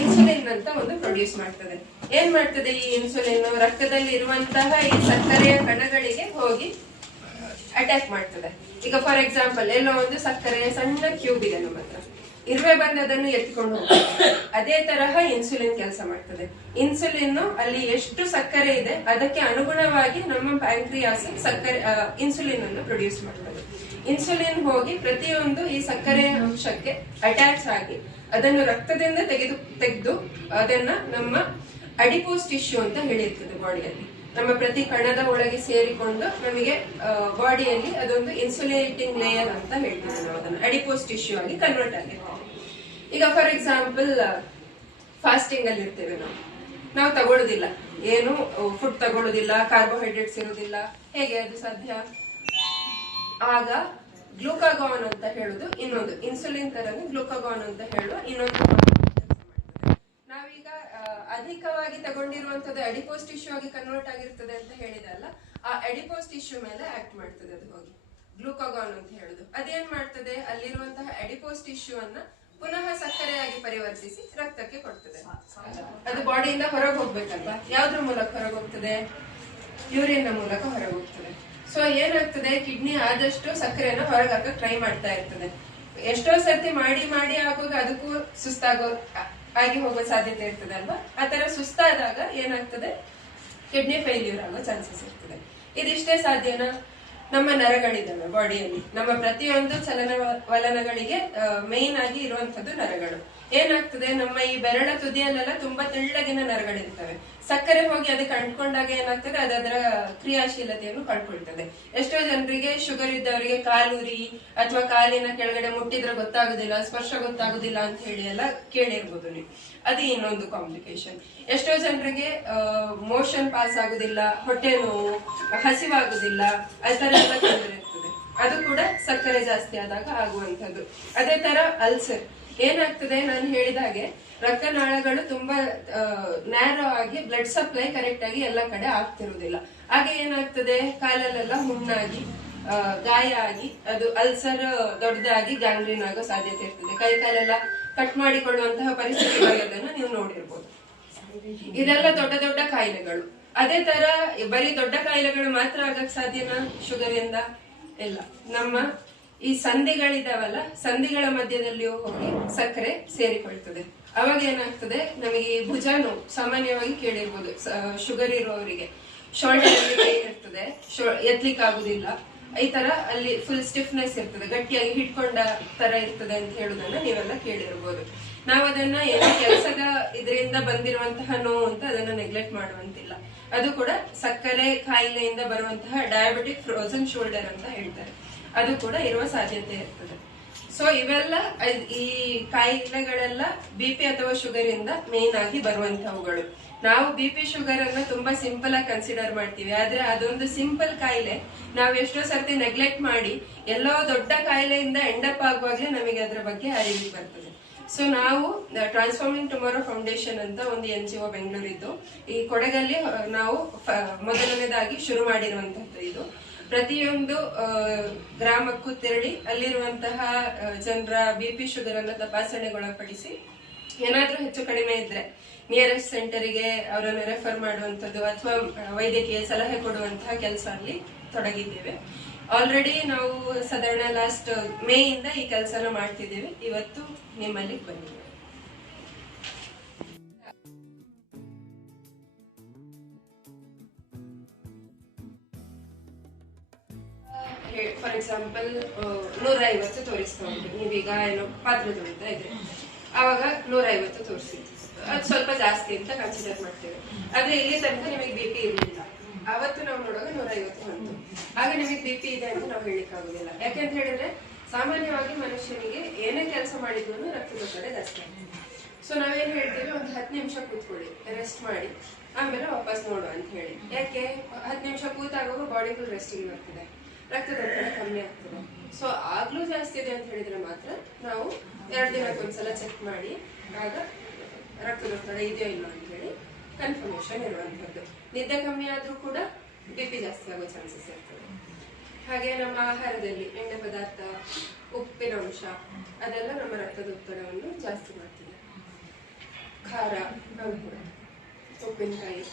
ಇನ್ಸುಲಿನ್ ಅಂತ ಒಂದು ಪ್ರೊಡ್ಯೂಸ್ ಮಾಡ್ತದೆ. ಏನ್ ಮಾಡ್ತದೆ ಈ ಇನ್ಸುಲಿನ್, ರಕ್ತದಲ್ಲಿ ಇರುವಂತಹ ಈ ಸಕ್ಕರೆಯ ಕಣಗಳಿಗೆ ಹೋಗಿ ಅಟ್ಯಾಕ್ ಮಾಡ್ತದೆ. ಈಗ ಫಾರ್ ಎಕ್ಸಾಂಪಲ್ ಎಲ್ಲೋ ಒಂದು ಸಕ್ಕರೆಯ ಸಣ್ಣ ಕ್ಯೂಬ್ ಇದೆ ನಮ್ಮ ಹತ್ರ, ಇರುವೆ ಬಂದು ಅದನ್ನು ಎತ್ಕೊಂಡು ಹೋಗ್ತದೆ. ಅದೇ ತರಹ ಇನ್ಸುಲಿನ್ ಕೆಲಸ ಮಾಡ್ತದೆ. ಇನ್ಸುಲಿನ್ ಅಲ್ಲಿ ಎಷ್ಟು ಸಕ್ಕರೆ ಇದೆ ಅದಕ್ಕೆ ಅನುಗುಣವಾಗಿ ನಮ್ಮ ಪ್ಯಾಂಕ್ರಿಯಾಸ್ ಸಕ್ಕರೆ ಇನ್ಸುಲಿನ್ ಅನ್ನು ಪ್ರೊಡ್ಯೂಸ್ ಮಾಡ್ತದೆ. ಇನ್ಸುಲಿನ್ ಹೋಗಿ ಪ್ರತಿಯೊಂದು ಈ ಸಕ್ಕರೆ ಅಂಶಕ್ಕೆ ಅಟ್ಯಾಚ್ ಆಗಿ ಅದನ್ನು ರಕ್ತದಿಂದ ತೆಗೆದು ಅದನ್ನ ನಮ್ಮ ಅಡಿಪೋಸ್ ಟಿಶ್ಯೂ ಅಂತ ಹೇಳಿರ್ತದೆ ಬಾಡಿಯಲ್ಲಿ. ನಮ್ಮ ಪ್ರತಿ ಕಣದ ಒಳಗೆ ಸೇರಿಕೊಂಡು ನಮಗೆ ಬಾಡಿಯಲ್ಲಿ ಅದೊಂದು ಇನ್ಸುಲೇಟಿಂಗ್ ಲೇಯರ್ ಅಂತ ಹೇಳ್ತೀವಿ ನಾವು. ಅದನ್ನು ಅಡಿಪೋಸ್ ಟಿಶ್ಯೂ ಆಗಿ ಕನ್ವರ್ಟ್ ಆಗಿರ್ತದೆ. ಈಗ ಫಾರ್ ಎಕ್ಸಾಂಪಲ್ ಫಾಸ್ಟಿಂಗ್ ಅಲ್ಲಿ ಇರ್ತೇವೆ ನಾವು ತಗೊಳ್ಳೋದಿಲ್ಲ, ಏನು ಫುಡ್ ತಗೊಳ್ಳೋದಿಲ್ಲ, ಕಾರ್ಬೋಹೈಡ್ರೇಟ್ಸ್ ಇರೋದಿಲ್ಲ, ಹೇಗೆ ಅದು ಸಾಧ್ಯ? ಆಗ ಗ್ಲೂಕಾಗಾನ್ ಅಂತ ಹೇಳುದು ಇನ್ನೊಂದು ಇನ್ಸುಲಿನ್ ತರನೇ ಗ್ಲೂಕಾಗಾನ್ ಅಂತ ಹೇಳುವ ಇನ್ನೊಂದು ನಾವೀಗ ಅಧಿಕವಾಗಿ ತಗೊಂಡಿರುವಂತದ್ದು ಅಡಿಪೋಸ್ ಟಿಶ್ಯೂ ಆಗಿ ಕನ್ವರ್ಟ್ ಆಗಿರ್ತದೆ ಅಂತ ಹೇಳಿದಲ್ಲ, ಆ ಅಡಿಪೋಸ್ ಟಿಶ್ಯೂ ಮೇಲೆ ಆಕ್ಟ್ ಮಾಡ್ತದೆ ಅದು ಹೋಗಿ ಗ್ಲೂಕಾಗಾನ್ ಅಂತ ಹೇಳುದು. ಅದೇನ್ ಮಾಡ್ತದೆ, ಅಲ್ಲಿರುವಂತಹ ಅಡಿಪೋಸ್ ಟಿಶ್ಯೂ ಅನ್ನ ಪುನಃ ಸಕ್ಕರೆಯಾಗಿ ಪರಿವರ್ತಿಸಿ ರಕ್ತಕ್ಕೆ ಕೊಡ್ತದೆ. ಅದು ಬಾಡಿಯಿಂದ ಹೊರಗೆ ಹೋಗ್ಬೇಕಲ್ವಾ? ಯಾವ್ದ್ರ ಮೂಲಕ ಹೊರಗೆ ಹೋಗ್ತದೆ? ಯೂರಿನ್ ಮೂಲಕ ಹೊರಗೆ ಹೋಗ್ತದೆ. ಸೊ ಏನಾಗ್ತದೆ, ಕಿಡ್ನಿ ಆದಷ್ಟು ಸಕ್ಕರೆನ ಹೊರಗೆ ಹಾಕಕ್ ಟ್ರೈ ಮಾಡ್ತಾ ಇರ್ತದೆ. ಎಷ್ಟೋ ಸರ್ತಿ ಮಾಡಿ ಮಾಡಿ ಆಗುವಾಗ ಅದಕ್ಕೂ ಆಗಿ ಹೋಗೋ ಸಾಧ್ಯತೆ ಇರ್ತದೆ ಅಲ್ವಾ? ಆ ತರ ಸುಸ್ತಾದಾಗ ಏನಾಗ್ತದೆ, ಕಿಡ್ನಿ ಫೇಲ್ಯೂರ್ ಆಗೋ ಚಾನ್ಸಸ್ ಇರ್ತದೆ. ಇದಿಷ್ಟೇ ಸಾಧ್ಯನಾ? ನಮ್ಮ ನರಗಳಿದ್ದಾವೆ ಬಾಡಿಯಲ್ಲಿ. ನಮ್ಮ ಪ್ರತಿಯೊಂದು ಚಲನವಲನಗಳಿಗೆ ಮೇನ್ ಆಗಿ ಇರುವಂತದ್ದು ನರಗಳು. ಏನಾಗ್ತದೆ, ನಮ್ಮ ಈ ಬೆರಳ ತುದಿಯಲ್ಲೆಲ್ಲ ತುಂಬಾ ತೆಳ್ಳಗಿನ ನರಗಳಿರ್ತವೆ. ಸಕ್ಕರೆ ಹೋಗಿ ಅದಕ್ಕೆ ಅಂಟ್ಕೊಂಡಾಗ ಏನಾಗ್ತದೆ, ಅದರ ಕ್ರಿಯಾಶೀಲತೆಯನ್ನು ಕಳ್ಕೊಳ್ತದೆ. ಎಷ್ಟೋ ಜನರಿಗೆ ಶುಗರ್ ಇದ್ದವರಿಗೆ ಕಾಲುರಿ ಅಥವಾ ಕಾಲಿನ ಕೆಳಗಡೆ ಮುಟ್ಟಿದ್ರೆ ಗೊತ್ತಾಗುದಿಲ್ಲ, ಸ್ಪರ್ಶ ಗೊತ್ತಾಗುದಿಲ್ಲ ಅಂತ ಹೇಳಿ ಎಲ್ಲ ಕೇಳಿರ್ಬೋದು ನೀವು. ಅದು ಇನ್ನೊಂದು ಕಾಂಪ್ಲಿಕೇಶನ್. ಎಷ್ಟೋ ಜನರಿಗೆ ಮೋಷನ್ ಪಾಸ್ ಆಗುದಿಲ್ಲ, ಹೊಟ್ಟೆ ನೋವು, ಹಸಿವಾಗುದಿಲ್ಲ, ಆ ತರ ಎಲ್ಲ ತೊಂದರೆ ಇರ್ತದೆ. ಅದು ಕೂಡ ಸಕ್ಕರೆ ಜಾಸ್ತಿ ಆದಾಗ ಆಗುವಂತದ್ದು. ಅದೇ ತರ ಅಲ್ಸರ್ ಏನಾಗ್ತದೆ, ನಾನು ಹೇಳಿದ ಹಾಗೆ ರಕ್ತನಾಳಗಳು ತುಂಬಾ ನ್ಯಾರೋ ಆಗಿ ಬ್ಲಡ್ ಸಪ್ಲೈ ಕರೆಕ್ಟ್ ಆಗಿ ಎಲ್ಲ ಕಡೆ ಆಗ್ತಿರುವುದಿಲ್ಲ. ಹಾಗೆ ಏನಾಗ್ತದೆ, ಕಾಲಲ್ಲೆಲ್ಲ ಹುಣ್ಣಾಗಿ ಗಾಯ ಆಗಿ ಅದು ಅಲ್ಸರ್ ದೊಡ್ಡದಾಗಿ ಗ್ಯಾಂಗ್ರೀನ್ ಆಗೋ ಸಾಧ್ಯತೆ ಇರ್ತದೆ. ಕೈ ಕಾಲೆಲ್ಲ ಕಟ್ ಮಾಡಿಕೊಳ್ಳುವಂತಹ ಪರಿಸ್ಥಿತಿಗಳನ್ನ ನೀವು ನೋಡಿರ್ಬೋದು. ಇದೆಲ್ಲ ದೊಡ್ಡ ದೊಡ್ಡ ಕಾಯಿಲೆಗಳು. ಅದೇ ತರ ಬರೀ ದೊಡ್ಡ ಕಾಯಿಲೆಗಳು ಮಾತ್ರ ಆಗಕ್ ಸಾಧ್ಯನಾ ಶುಗರ್ ಇಂದ? ಇಲ್ಲ. ನಮ್ಮ ಈ ಸಂಧಿಗಳಿದಾವಲ್ಲ, ಸಂಧಿಗಳ ಮಧ್ಯದಲ್ಲಿಯೂ ಹೋಗಿ ಸಕ್ಕರೆ ಸೇರಿಕೊಳ್ತದೆ. ಅವಾಗ ಏನಾಗ್ತದೆ, ನಮಗೆ ಭುಜ ನೋವು ಸಾಮಾನ್ಯವಾಗಿ ಕೇಳಿರ್ಬೋದು ಶುಗರ್ ಇರುವವರಿಗೆ. ಶೋಲ್ಡರ್ ಅಲ್ಲಿ ಪೇನ್ ಇರ್ತದೆ, ಎತ್ಲಿಕ್ಕೆ ಆಗುದಿಲ್ಲ, ಈ ತರ ಅಲ್ಲಿ ಫುಲ್ ಸ್ಟಿಫ್ನೆಸ್ ಇರ್ತದೆ, ಗಟ್ಟಿಯಾಗಿ ಹಿಡ್ಕೊಂಡ ತರ ಇರ್ತದೆ ಅಂತ ಹೇಳುದನ್ನ ನೀವೆಲ್ಲ ಕೇಳಿರ್ಬೋದು. ನಾವು ಅದನ್ನ ಏನೋ ಕೆಲಸದ ಇದರಿಂದ ಬಂದಿರುವಂತಹ ನೋವು ಅಂತ ಅದನ್ನ ನೆಗ್ಲೆಕ್ಟ್ ಮಾಡುವಂತಿಲ್ಲ. ಅದು ಕೂಡ ಸಕ್ಕರೆ ಕಾಯಿಲೆಯಿಂದ ಬರುವಂತಹ ಡಯಾಬಿಟಿಕ್ ಫ್ರೋಸನ್ ಶೋಲ್ಡರ್ ಅಂತ ಹೇಳ್ತಾರೆ. ಅದು ಕೂಡ ಇರುವ ಸಾಧ್ಯತೆ ಇರ್ತದೆ. ಸೊ ಇವೆಲ್ಲ ಈ ಕಾಯಿಲೆಗಳೆಲ್ಲ ಬಿಪಿ ಅಥವಾ ಶುಗರ್ ಇಂದ ಮೇನ್ ಆಗಿ ಬರುವಂತವುಗಳು. ನಾವು ಬಿಪಿ ಶುಗರ್ ಅನ್ನ ತುಂಬಾ ಸಿಂಪಲ್ ಆಗಿ ಕನ್ಸಿಡರ್ ಮಾಡ್ತೀವಿ, ಆದ್ರೆ ಅದೊಂದು ಸಿಂಪಲ್ ಕಾಯಿಲೆ. ನಾವು ಎಷ್ಟೋ ಸರ್ತಿ ನೆಗ್ಲೆಕ್ಟ್ ಮಾಡಿ ಎಲ್ಲೋ ದೊಡ್ಡ ಕಾಯಿಲೆಯಿಂದ ಎಂಡಪ್ ಆಗುವಾಗಲೇ ನಮಗೆ ಅದರ ಬಗ್ಗೆ ಅರಿವಿಗೆ ಬರ್ತದೆ. ಸೊ ನಾವು ಟ್ರಾನ್ಸ್ಫಾರ್ಮಿಂಗ್ ಟುಮಾರೋ ಫೌಂಡೇಶನ್ ಅಂತ ಒಂದು NGO ಬೆಂಗಳೂರಿದ್ದು, ಈ ಕೊಡಗಲ್ಲಿ ನಾವು ಮೊದಲನೇದಾಗಿ ಶುರು ಮಾಡಿರುವಂತದ್ದು ಇದು. ಪ್ರತಿಯೊಂದು ಗ್ರಾಮಕ್ಕೂ ತೆರಳಿ ಅಲ್ಲಿರುವಂತಹ ಜನರ ಬಿಪಿ ಶುಗರ್ ಅನ್ನ ತಪಾಸಣೆಗೊಳಪಡಿಸಿ ಏನಾದ್ರೂ ಹೆಚ್ಚು ಕಡಿಮೆ ಇದ್ರೆ ನಿಯರೆಸ್ಟ್ ಸೆಂಟರಿಗೆ ಅವರನ್ನು ರೆಫರ್ ಮಾಡುವಂತದ್ದು ಅಥವಾ ವೈದ್ಯಕೀಯ ಸಲಹೆ ಕೊಡುವಂತಹ ಕೆಲಸ ಅಲ್ಲಿ ತೊಡಗಿದ್ದೇವೆ. ಆಲ್ರೆಡಿ ನಾವು ಸಾಧಾರಣ ಲಾಸ್ಟ್ ಮೇ ಇಂದ ಈ ಕೆಲಸನ ಮಾಡ್ತಿದ್ದೇವೆ. ಇವತ್ತು ನಿಮ್ಮಲ್ಲಿ ಬಂದಿದ್ದೇವೆ. ಫಾರ್ ಎಕ್ಸಾಂಪಲ್ 150 ತೋರಿಸ್ತಾ ಉಂಟು. ನೀವೀಗ ಏನೋ ಪಾತ್ರೆ ತೊಳಿತಾ ಇದ್ರೆ ಆವಾಗ 150 ತೋರಿಸಿದ್ದು, ಅದು ಸ್ವಲ್ಪ ಜಾಸ್ತಿ ಅಂತ ಕನ್ಸಿಡರ್ ಮಾಡ್ತೇವೆ. ಆದ್ರೆ ಇಲ್ಲಿ ತನಕ ನಿಮಗೆ ಬಿಪಿ ಇರಲಿಲ್ಲ, ಅವತ್ತು ನಾವು ನೋಡುವಾಗ 150 ಬಂತು. ಆಗ ನಿಮಗೆ ಬಿಪಿ ಇದೆ ಅಂತ ನಾವು ಹೇಳಿಕ್ ಆಗುದಿಲ್ಲ. ಯಾಕೆಂತ ಹೇಳಿದ್ರೆ ಸಾಮಾನ್ಯವಾಗಿ ಮನುಷ್ಯನಿಗೆ ಏನೇ ಕೆಲಸ ಮಾಡಿದ್ರು ರಕ್ತದೊತ್ತಡ ಜಾಸ್ತಿ ಆಗ್ತದೆ. ಸೊ ನಾವೇನ್ ಹೇಳ್ತೀವಿ, ಒಂದು 10 ನಿಮಿಷ ಕೂತ್ಕೊಳ್ಳಿ, ರೆಸ್ಟ್ ಮಾಡಿ, ಆಮೇಲೆ ವಾಪಸ್ ನೋಡು ಅಂತ ಹೇಳಿ. ಯಾಕೆ 10 ನಿಮಿಷ ಕೂತಾಗುವಾಗ ಬಾಡಿ ಫುಲ್ ರೆಸ್ಟಿಂಗ್ ಬರ್ತದೆ, ರಕ್ತದೊತ್ತಡ ಕಮ್ಮಿ ಆಗ್ತದೆ. ಸೊ ಆಗ್ಲೂ ಜಾಸ್ತಿ ಇದೆ ಅಂತ ಹೇಳಿದ್ರೆ ಮಾತ್ರ ನಾವು 2 ದಿನಕ್ಕೊಂದ್ಸಲ ಚೆಕ್ ಮಾಡಿ ಆಗ ರಕ್ತದೊತ್ತಡ ಇದೆಯೋ ಇಲ್ಲ ಅಂತ ಹೇಳಿ ಕನ್ಫರ್ಮೇಶನ್ ಇರುವಂತದ್ದು. ನಿದ್ದೆ ಕಮ್ಮಿ ಆದ್ರೂ ಕೂಡ ಬಿಪಿ ಜಾಸ್ತಿ ಆಗೋ ಚಾನ್ಸಸ್ ಇರ್ತದೆ. ಹಾಗೆ ನಮ್ಮ ಆಹಾರದಲ್ಲಿ ಎಣ್ಣೆ ಪದಾರ್ಥ, ಉಪ್ಪಿನ ಅಂಶ ಅದೆಲ್ಲ ನಮ್ಮ ರಕ್ತದೊತ್ತಡವನ್ನು ಜಾಸ್ತಿ ಮಾಡ್ತದೆ. ಖಾರ, ಉಪ್ಪಿನಕಾಯಿ.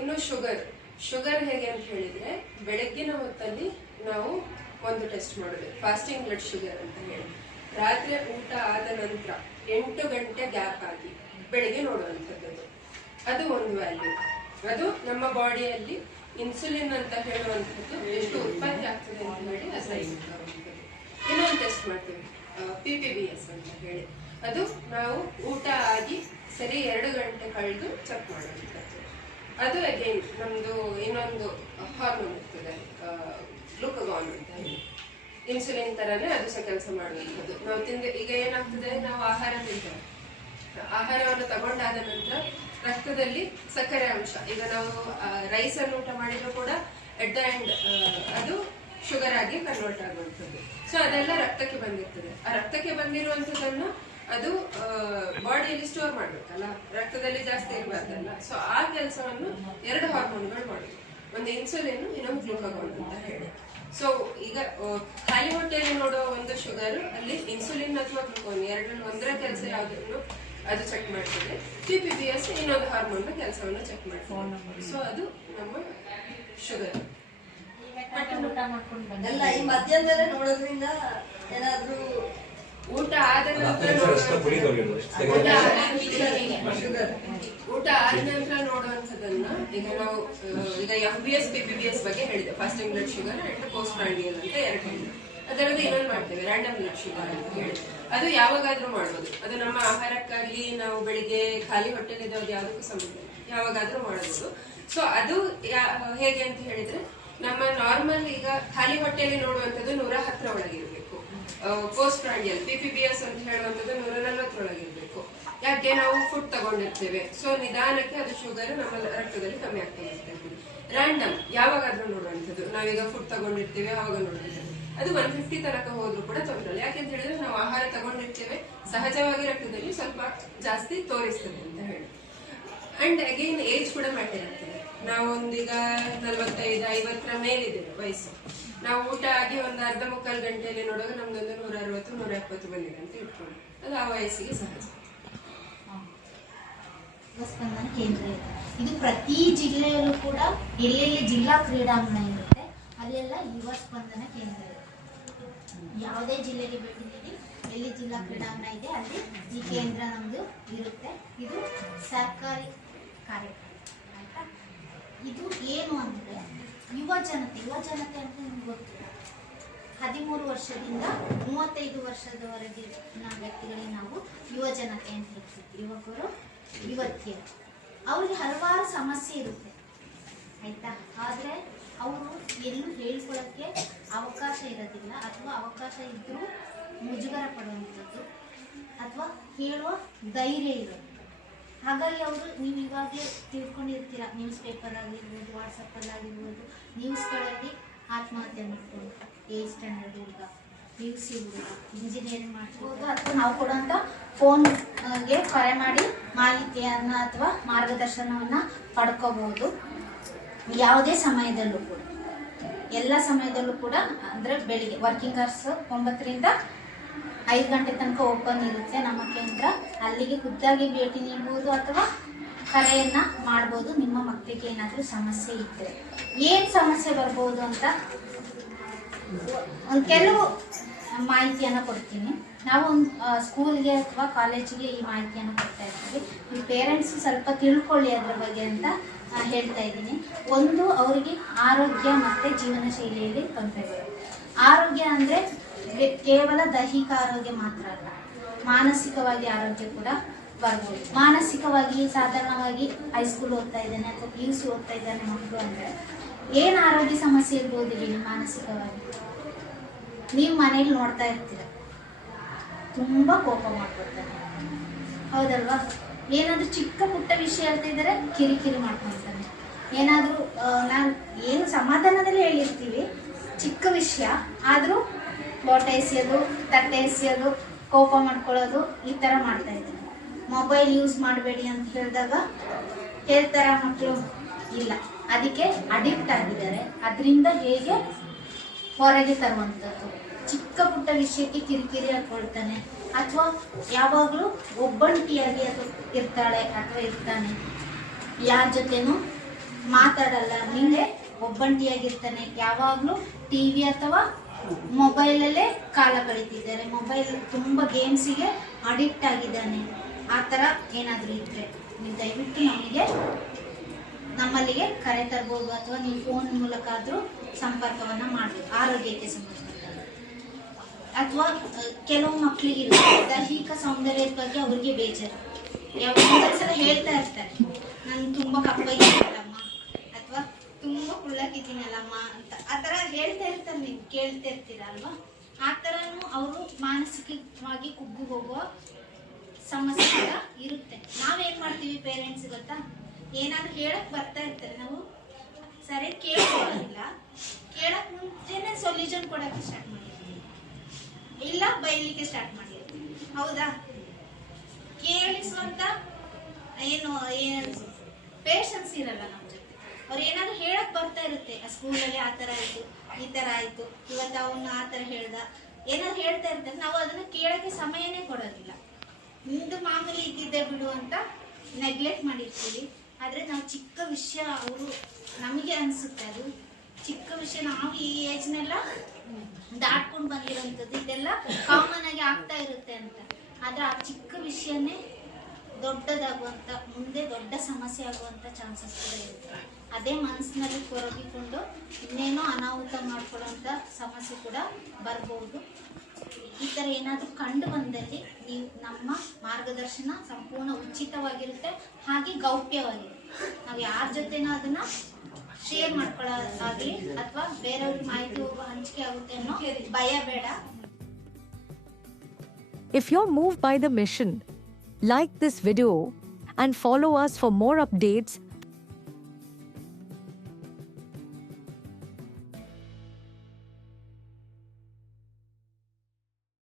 ಇನ್ನು ಶುಗರ್ ಹೇಗೆ ಅಂತ ಹೇಳಿದ್ರೆ, ಬೆಳಗ್ಗಿನ ಹೊತ್ತಲ್ಲಿ ನಾವು ಒಂದು ಟೆಸ್ಟ್ ಮಾಡೋದು, ಫಾಸ್ಟಿಂಗ್ ಬ್ಲಡ್ ಶುಗರ್ ಅಂತ ಹೇಳಿ. ರಾತ್ರಿ ಊಟ ಆದ ನಂತರ 8 ಗಂಟೆ ಗ್ಯಾಪ್ ಆಗಿ ಬೆಳಿಗ್ಗೆ ನೋಡುವಂಥದ್ದು. ಅದು ಒಂದು ವ್ಯಾಲ್ಯೂ. ಅದು ನಮ್ಮ ಬಾಡಿಯಲ್ಲಿ ಇನ್ಸುಲಿನ್ ಅಂತ ಹೇಳುವಂಥದ್ದು ಎಷ್ಟು ಉತ್ಪತ್ತಿ ಆಗ್ತದೆ ಅಂತ ಹೇಳಿ ಅಸೈನ್ ಮಾಡುವಂಥದ್ದು. ಇನ್ನೊಂದು ಟೆಸ್ಟ್ ಮಾಡ್ತೀವಿ, PPBS ಅಂತ ಹೇಳಿ. ಅದು ನಾವು ಊಟ ಆಗಿ ಸರಿ 2 ಗಂಟೆ ಕಳೆದು ಚೆಕ್ ಮಾಡುವಂಥದ್ದು. ಅದು ಅಗೇನ್ ನಮ್ದು ಇನ್ನೊಂದು ಹಾರ್ಮೋನ್ ಇರ್ತದೆ, ಗ್ಲೂಕಗಾನ್ ಅಂತ ಹೇಳಿ. ಇನ್ಸುಲಿನ್ ತರನೇ ಅದು ಸಹ ಕೆಲಸ ಮಾಡುವಂಥದ್ದು. ನಾವು ಈಗ ಏನಾಗ್ತದೆ, ನಾವು ಆಹಾರ ತಿಂತೇವೆ, ಆಹಾರವನ್ನು ತಗೊಂಡಾದ ನಂತರ ರಕ್ತದಲ್ಲಿ ಸಕ್ಕರೆ ಅಂಶ, ಈಗ ನಾವು ರೈಸ್ ಅನ್ನು ಊಟ ಮಾಡಿದ್ರು ಕೂಡ ಎಟ್ ದ ಎಂಡ್ ಅದು ಶುಗರ್ ಆಗಿ ಕನ್ವರ್ಟ್ ಆಗುವಂಥದ್ದು. ಸೊ ಅದೆಲ್ಲ ರಕ್ತಕ್ಕೆ ಬಂದಿರ್ತದೆ. ಆ ರಕ್ತಕ್ಕೆ ಬಂದಿರುವಂಥದ್ದನ್ನು ಅದು ಬಾಡಿಯಲ್ಲಿ ಸ್ಟೋರ್ ಮಾಡ್ಬೇಕಲ್ಲ, ರಕ್ತದಲ್ಲಿ ಜಾಸ್ತಿ ಇರಬಾರ್ದಲ್ಲ. ಸೊ ಆ ಕೆಲಸವನ್ನು 2 ಹಾರ್ಮೋನ್ಗಳು ಮಾಡುದು, ಒಂದು ಇನ್ಸುಲಿನ್, ಇನ್ನೊಂದು ಗ್ಲೂಕಾಗೋನ್ ಅಂತ ಹೇಳಿ. ಸೊ ಈಗ ಖಾಲಿ ಹೊಟ್ಟೆಯಲ್ಲಿ ನೋಡುವ ಒಂದು ಶುಗರ್ ಅಲ್ಲಿ ಇನ್ಸುಲಿನ್ ಅಥವಾ ಗ್ಲೂಕೋನ್ ಎರಡರಲ್ಲಿ ಒಂದರ ಕೆಲಸ ಯಾವುದನ್ನು ಅದು ಚೆಕ್ ಮಾಡ್ತದೆ. PPBS ಇನ್ನೊಂದು ಹಾರ್ಮೋನ್ ಕೆಲಸವನ್ನು ಚೆಕ್ ಮಾಡ್ತದೆ. ಸೊ ಅದು ನಮ್ಮ ಶುಗರ್. ಎಲ್ಲ ಈ ಮಧ್ಯಾಹ್ನದಲ್ಲೇ ನೋಡೋದ್ರಿಂದ ಏನಾದ್ರೂ ಊಟ ಆದ ನಂತರ ನೋಡುವಂಥದ್ದನ್ನ ಈಗ ನಾವು ಈಗ FBS PPBS ಬಗ್ಗೆ ಹೇಳಿದೆ, fasting blood sugar and post prandial ಅಂತ 2 ಹೇಳಿದೆ. ಅದರಲ್ಲಿ ಇನ್ನೊಂದು ಮಾಡ್ತೇವೆ ರ್ಯಾಂಡಮ್ ಬ್ಲಡ್ ಶುಗರ್ ಅಂತ ಹೇಳಿ. ಅದು ಯಾವಾಗಾದ್ರೂ ಮಾಡ್ಬೋದು. ಅದು ನಮ್ಮ ಆಹಾರಕ್ಕಾಗಿ ನಾವು ಬೆಳಿಗ್ಗೆ ಖಾಲಿ ಹೊಟ್ಟೆಲಿದ್ದು ಅದು ಯಾವುದಕ್ಕೂ ಸಂಬಂಧ ಇಲ್ಲ, ಯಾವಾಗಾದ್ರೂ ಮಾಡಬಹುದು. ಸೊ ಅದು ಹೇಗೆ ಅಂತ ಹೇಳಿದ್ರೆ, ನಮ್ಮ ನಾರ್ಮಲ್ ಈಗ ಖಾಲಿ ಹೊಟ್ಟೆಯಲ್ಲಿ ನೋಡುವಂಥದ್ದು 110 ಒಳಗಿರ್ಬೇಕು. ಪೋಸ್ಟ್ ಪ್ರಾಂಡಿಯಲ್ PPBS ಅಂತ ಹೇಳುವಂಥದ್ದು 140 ಒಳಗಿರ್ಬೇಕು. ಯಾಕೆ, ನಾವು ಫುಡ್ ತಗೊಂಡಿರ್ತೇವೆ. ಸೊ ನಿಧಾನಕ್ಕೆ ಅದು ಶುಗರ್ ನಮ್ಮ ರಕ್ತದಲ್ಲಿ ಕಮ್ಮಿ ಆಗ್ತಾ ಇರ್ತದೆ. ರ್ಯಾಂಡಮ್ ಯಾವಾಗಾದ್ರೂ ನೋಡುವಂಥದ್ದು, ನಾವೀಗ ಫುಡ್ ತಗೊಂಡಿರ್ತೇವೆ ಆವಾಗ ನೋಡುವಂಥದ್ದು ಅದು 150 ತನಕ ಹೋದ್ರೂ ಕೂಡ ತೊಂದರೆ ಇಲ್ಲ. ಯಾಕೆಂತ ಹೇಳಿದ್ರೆ ನಾವು ಆಹಾರ ತಗೊಂಡಿರ್ತೇವೆ, ಸಹಜವಾಗಿ ರಕ್ತದಲ್ಲಿ ಸ್ವಲ್ಪ ಜಾಸ್ತಿ ತೋರಿಸ್ತದೆ ಅಂತ ಹೇಳಿ. ಅಂಡ್ ಅಗೈನ್ ಏಜ್ ಕೂಡ ಮ್ಯಾಟರ್ ಆಗ್ತದೆ. ನಾವು ಒಂದೀಗ 45-50 ಮೇಲಿದ್ದೇವೆ ವಯಸ್ಸು, ನಾವು ಊಟ ಆಗಿ ಒಂದು ಅರ್ಧ ಮುಕ್ಕಾಲು ಗಂಟೆಯಲ್ಲಿ ನೋಡುವಾಗ ನಮ್ದೊಂದು 160-170 ಬಂದಿದೆ ಅಂತ ಇಟ್ಕೊಂಡು, ಅದು ಆ ವಯಸ್ಸಿಗೆ ಸಹಜ. ಸ್ಪಂದನ ಕೇಂದ್ರ ಇದೆ. ಇದು ಪ್ರತಿ ಜಿಲ್ಲೆಯಲ್ಲೂ ಕೂಡ ಎಲ್ಲೆಲ್ಲಿ ಜಿಲ್ಲಾ ಕ್ರೀಡಾಂಗಣ ಇರುತ್ತೆ ಅಲ್ಲೆಲ್ಲ ಯುವ ಸ್ಪಂದನ ಕೇಂದ್ರ ಇದೆ. ಯಾವುದೇ ಜಿಲ್ಲೆಗೆ ಭೇಟಿ ನೀಡಿ ಎಲ್ಲಿ ಜಿಲ್ಲಾ ಕ್ರೀಡಾಂಗಣ ಇದೆ ಅಲ್ಲಿ ಈ ಕೇಂದ್ರ ನಮ್ದು ಇರುತ್ತೆ. ಇದು ಸರ್ಕಾರಿ ಕಾರ್ಯಕ್ರಮ ಆಯ್ತಾ. ಇದು ಏನು ಅಂದ್ರೆ ಯುವ ಜನತೆ ಅಂತ ನಿಮ್ಗೆ ಗೊತ್ತಿಲ್ಲ, 13 ವರ್ಷದಿಂದ 35 ವರ್ಷದವರೆಗೆ ವ್ಯಕ್ತಿಗಳಿಗೆ ನಾವು ಯುವ ಜನತೆ ಅಂತ ಹೇಳ್ತೀವಿ. ಯುವಕರು ಯುವತಿಯರು, ಅವ್ರಿಗೆ ಹಲವಾರು ಸಮಸ್ಯೆ ಇರುತ್ತೆ ಆಯ್ತಾ. ಆದರೆ ಅವರು ಎಲ್ಲೂ ಹೇಳ್ಕೊಳ್ಳೋಕ್ಕೆ ಅವಕಾಶ ಇರೋದಿಲ್ಲ, ಅಥವಾ ಅವಕಾಶ ಇದ್ದರೂ ಮುಜುಗರ ಪಡುವಂಥದ್ದು ಅಥವಾ ಹೇಳುವ ಧೈರ್ಯ ಇರೋದು. ಹಾಗಾಗಿ ಅವರು, ನೀವು ಇವಾಗಲೇ ತಿಳ್ಕೊಂಡಿರ್ತೀರ, ನ್ಯೂಸ್ ಪೇಪರ್ ಆಗಿರ್ಬೋದು, ವಾಟ್ಸಪ್ಪಲ್ಲಾಗಿರ್ಬೋದು, ನ್ಯೂಸ್ಗಳಲ್ಲಿ ಆತ್ಮಹತ್ಯೆ ಮಾಡ್ಕೊಂಡು 8th ಸ್ಟ್ಯಾಂಡರ್ಡ್ ಹುಡುಗ, PUC ಹುಡುಗ ಇಂಜಿನಿಯರಿಂಗ್ ಮಾಡ್ಬೋದು, ಅಥವಾ ನಾವು ಕೊಡುವಂಥ ಫೋನ್ಗೆ ಕರೆ ಮಾಡಿ ಮಾಹಿತಿಯನ್ನು ಅಥವಾ ಮಾರ್ಗದರ್ಶನವನ್ನು ಪಡ್ಕೋಬಹುದು. ಯಾವುದೇ ಸಮಯದಲ್ಲೂ ಕೂಡ, ಎಲ್ಲ ಸಮಯದಲ್ಲೂ ಕೂಡ, ಅಂದರೆ ಬೆಳಿಗ್ಗೆ ವರ್ಕಿಂಗ್ ಅವರ್ಸ್ 9 ರಿಂದ 5 ಗಂಟೆ ತನಕ ಓಪನ್ ಇರುತ್ತೆ ನಮ್ಮ ಕೇಂದ್ರ. ಅಲ್ಲಿಗೆ ಖುದ್ದಾಗಿ ಭೇಟಿ ನೀಡಬಹುದು ಅಥವಾ ಕರೆಯನ್ನ ಮಾಡ್ಬೋದು. ನಿಮ್ಮ ಮಕ್ಕಳಿಗೆ ಏನಾದರೂ ಸಮಸ್ಯೆ ಇದ್ದರೆ, ಏನು ಸಮಸ್ಯೆ ಬರ್ಬೋದು ಅಂತ ಒಂದು ಕೆಲವು ಮಾಹಿತಿಯನ್ನು ಕೊಡ್ತೀನಿ. ನಾವು ಒಂದು ಸ್ಕೂಲ್ಗೆ ಅಥವಾ ಕಾಲೇಜಿಗೆ ಈ ಮಾಹಿತಿಯನ್ನು ಕೊಡ್ತಾ ಇರ್ತೀವಿ. ನಿಮ್ಮ ಪೇರೆಂಟ್ಸ್ ಸ್ವಲ್ಪ ತಿಳ್ಕೊಳ್ಳಿ ಅದರ ಬಗ್ಗೆ ಅಂತ ಹೇಳ್ತಾ ಇದ್ದೀನಿ. ಒಂದು, ಅವರಿಗೆ ಆರೋಗ್ಯ ಮತ್ತು ಜೀವನ ಶೈಲಿಯಲ್ಲಿ ತೊಂದರೆಗಳು. ಆರೋಗ್ಯ ಅಂದರೆ ಕೇವಲ ದೈಹಿಕ ಆರೋಗ್ಯ ಮಾತ್ರ ಅಲ್ಲ, ಮಾನಸಿಕವಾಗಿ ಆರೋಗ್ಯ ಕೂಡ ಬರ್ಬೋದು. ಮಾನಸಿಕವಾಗಿ ಸಾಧಾರಣವಾಗಿ ಹೈಸ್ಕೂಲ್ ಓದ್ತಾ ಇದ್ದಾನೆ ಅಥವಾ PUC ಓದ್ತಾ ಇದ್ದಾನೆ ಮಕ್ಕಳು ಅಂದರೆ ಏನು ಆರೋಗ್ಯ ಸಮಸ್ಯೆ ಇರ್ಬೋದು ಹೇಳಿ. ಮಾನಸಿಕವಾಗಿ ನೀವು ಮನೇಲಿ ನೋಡ್ತಾ ಇರ್ತೀರ, ತುಂಬ ಕೋಪ ಮಾಡ್ಕೊಳ್ತಾನೆ, ಹೌದಲ್ವಾ. ಏನಾದರೂ ಚಿಕ್ಕ ಪುಟ್ಟ ವಿಷಯ ಹೇಳ್ತಿದ್ದಾರೆ ಕಿರಿಕಿರಿ ಮಾಡ್ಕೊಳ್ತಾನೆ. ಏನಾದರೂ ನಾವು ಏನು ಸಮಾಧಾನದಲ್ಲಿ ಹೇಳಿರ್ತೀವಿ, ಚಿಕ್ಕ ವಿಷಯ ಆದರೂ ಲೋಟ ಎಸೆಯೋದು, ತಟ್ಟೆ ಎಸೆಯೋದು, ಕೋಪ ಮಾಡ್ಕೊಳ್ಳೋದು, ಈ ಥರ ಮಾಡ್ತಾ ಇದ್ದಾರೆ. ಮೊಬೈಲ್ ಯೂಸ್ ಮಾಡಬೇಡಿ ಅಂತ ಹೇಳಿದಾಗ ಹೇಳ್ತಾರ ಮಕ್ಕಳು? ಇಲ್ಲ, ಅದಕ್ಕೆ ಅಡಿಕ್ಟ್ ಆಗಿದ್ದಾರೆ. ಅದರಿಂದ ಹೇಗೆ ಹೊರಗೆ ತರುವಂಥದ್ದು. ಚಿಕ್ಕ ಪುಟ್ಟ ವಿಷಯಕ್ಕೆ ಕಿರಿಕಿರಿ ಹಾಕೊಳ್ತಾನೆ, ಅಥವಾ ಯಾವಾಗಲೂ ಒಬ್ಬಂಟಿಯಾಗಿ ಅದು ಇರ್ತಾಳೆ ಅಥವಾ ಇರ್ತಾನೆ, ಯಾರ ಜೊತೆನೂ ಮಾತಾಡಲ್ಲ, ನಿಂಗೆ ಒಬ್ಬಂಟಿಯಾಗಿರ್ತಾನೆ. ಯಾವಾಗಲೂ TV ಅಥವಾ ಮೊಬೈಲಲ್ಲೇ ಕಾಲ ಕಳೀತಿದ್ದಾರೆ, ಮೊಬೈಲ್ ತುಂಬ ಗೇಮ್ಸಿಗೆ ಅಡಿಕ್ಟ್ ಆಗಿದ್ದಾನೆ. ಆ ಥರ ಏನಾದರೂ ಇದ್ದರೆ ನೀವು ದಯವಿಟ್ಟು ನಮ್ಮಲ್ಲಿಗೆ ಕರೆ ತರ್ಬೋದು, ಅಥವಾ ನೀವು ಫೋನ್ ಮೂಲಕ ಆದರೂ ಸಂಪರ್ಕವನ್ನು ಮಾಡಬೇಕು ಆರೋಗ್ಯಕ್ಕೆ ಸಂಬಂಧಪಟ್ಟ. ಅಥವಾ ಕೆಲವು ಮಕ್ಕಳಿಗೆ ದೈಹಿಕ ಸೌಂದರ್ಯದ ಬಗ್ಗೆ ಅವ್ರಿಗೆ ಬೇಜಾರು, ಯಾವಾಗ ಸಲ ಹೇಳ್ತಾ ಇರ್ತಾರೆ, ನಾನು ತುಂಬ ಕಪ್ಪಾಗಿದ್ದೀನಲ್ಲಮ್ಮ ಅಥವಾ ತುಂಬ ಕುಳ್ಳಾಗಿದ್ದೀನಲ್ಲಮ್ಮ ಅಂತ ಆ ಥರ ಹೇಳ್ತಾ ಇರ್ತಾರೆ. ನೀವು ಕೇಳ್ತಾ ಇರ್ತೀರ ಅಲ್ವಾ? ಆ ಥರನೂ ಅವರು ಮಾನಸಿಕವಾಗಿ ಕುಗ್ಗು ಹೋಗುವ ಸಮಸ್ಯೆ ಕೂಡ ಇರುತ್ತೆ. ನಾವೇನು ಮಾಡ್ತೀವಿ ಪೇರೆಂಟ್ಸ್ ಗೊತ್ತಾ, ಏನಾದರೂ ಹೇಳಕ್ ಬರ್ತಾ ಇರ್ತಾರೆ, ನಾವು ಸರಿ ಕೇಳೋದಿಲ್ಲ, ಕೇಳಕ್ ಮುಂಚೆನೆ ಸೊಲ್ಯೂಷನ್ ಕೊಡಕ್ಕೆ ಸ್ಟಾರ್ಟ್ ಮಾಡಿರ್ತೀವಿ, ಇಲ್ಲ ಬೈಲಿಕ್ಕೆ ಸ್ಟಾರ್ಟ್ ಮಾಡಿರ್ತೀವಿ. ಹೌದಾ? ಕೇಳಿಸುವಂತ ಏನು ಪೇಷನ್ಸ್ ಇರಲ್ಲ ನಮ್ಮ ಜೊತೆ. ಅವ್ರು ಏನಾದ್ರು ಹೇಳಕ್ ಬರ್ತಾ ಇರುತ್ತೆ, ಆ ಸ್ಕೂಲಲ್ಲಿ ಆ ಥರ ಆಯ್ತು, ಈ ಥರ ಆಯ್ತು, ಇವತ್ತು ಅವನು ಆ ಥರ ಹೇಳ್ದ, ಏನಾದ್ರು ಹೇಳ್ತಾ ಇರ್ತಾರೆ, ನಾವು ಅದನ್ನ ಕೇಳಕ್ಕೆ ಸಮಯನೇ ಕೊಡೋದಿಲ್ಲ. ನಿಂದು ಮಾಮೂಲಿ ಇದ್ದಿದ್ದೆ ಬಿಡು ಅಂತ ನೆಗ್ಲೆಕ್ಟ್ ಮಾಡಿರ್ತೀವಿ. ಆದರೆ ನಾವು ಚಿಕ್ಕ ವಿಷಯ ಅವರು ನಮಗೆ ಅನಿಸುತ್ತೆ, ಅದು ಚಿಕ್ಕ ವಿಷಯ ನಾವು ಈ ಏಜ್ನೆಲ್ಲ ದಾಟ್ಕೊಂಡು ಬಂದಿರೋಂಥದ್ದು, ಇದೆಲ್ಲ ಕಾಮನ್ ಆಗಿ ಆಗ್ತಾ ಇರುತ್ತೆ ಅಂತ. ಆದರೆ ಆ ಚಿಕ್ಕ ವಿಷಯನೇ ದೊಡ್ಡದಾಗುವಂಥ, ಮುಂದೆ ದೊಡ್ಡ ಸಮಸ್ಯೆ ಆಗುವಂಥ ಚಾನ್ಸಸ್ ಕೂಡ ಇರುತ್ತೆ. ಅದೇ ಮನಸ್ಸಿನಲ್ಲಿ ಕೊರಗಿಕೊಂಡು ಇನ್ನೇನೋ ಅನಾಹುತ ಮಾಡ್ಕೊಳ್ಳೋಂಥ ಸಮಸ್ಯೆ ಕೂಡ ಬರ್ಬೋದು. ಈ ಥರ ಏನಾದರೂ ಕಂಡು ಬಂದಲ್ಲಿ ನೀವು ನಮ್ಮ ಮಾರ್ಗದರ್ಶನ ಸಂಪೂರ್ಣ ಉಚಿತವಾಗಿರುತ್ತೆ, ಹಾಗೆ ಗೌಪ್ಯವಾಗಿರುತ್ತೆ. ನಾವು ಯಾರ ಜೊತೆನೂ ಅದನ್ನು ಶೇರ್ ಮಾಡ್ಕೊಳ್ಳೋದಾಗಲಿ ಅಥವಾ ಬೇರೆಯವ್ರಿಗೆ ಮಾಹಿತಿ ಹಂಚಿಕೆ ಆಗುತ್ತೆ ಅನ್ನೋ ಭಯ ಬೇಡ. If you're moved by the mission, like this video and follow us for more updates